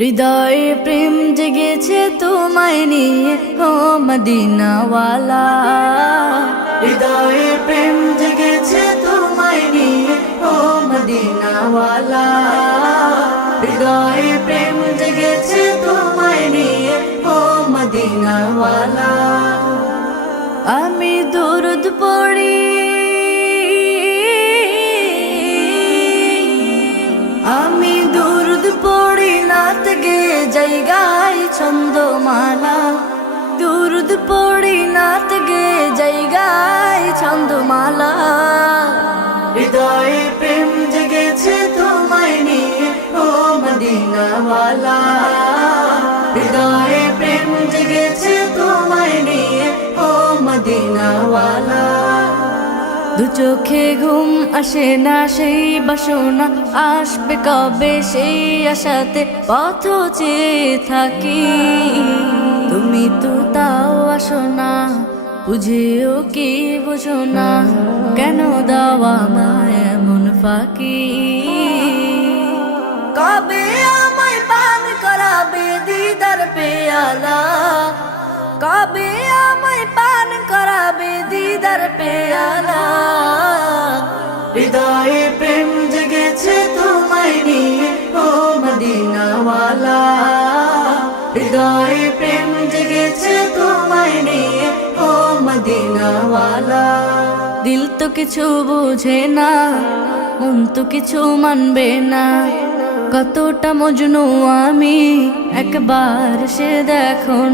হৃদয়ে প্রেম জেগেছে তোমায় নিয়ে ও মদিনাওয়ালা। হৃদয়ে প্রেম জেগেছে তোমায় নিয়ে ও মদিনাওয়ালা। হৃদয়ে প্রেম জেগেছে তোমায় নিয়ে ও মদিনাওয়ালা। আমি দরুদ পড়ি, আমি দরুদ পড়ি, নাত গে জায়গায় ছন্দমালা। দরুদ পড়ি, নাত গে জায়গায় ছন্দমালা। হৃদয়ে প্রেম জেগেছে তোমায় নিয়ে ও মদিনাওয়ালা। হৃদয়ে প্রেম জেগেছে তোমায় নিয়ে ও মদিনাওয়ালা। দু চোখে ঘুম আসে না, সেই বাসনা আসবে কবে, সেই আশাতে পথ চেয়ে থাকি। তুমি তো তাও আসো না, বুঝেও কি বুঝো না, কেন দাওয়া মায় এমন ফাঁকি। কবে আমায় পান করাবে দিদার পেয়ালা, কবে আমায় পান করাবে দিদার পেয়ালা। হৃদয়ে প্রেম জেগেছে তোমায় নিয়ে ও মদিনাওয়ালা। হৃদয়ে প্রেম জেগেছে তোমায় নিয়ে ও মদিনাওয়ালা। দিল তো কিছু বুঝে না, মন তো কিছু মানবে না, কতটা মজনু আমি একবার সে দেখো না।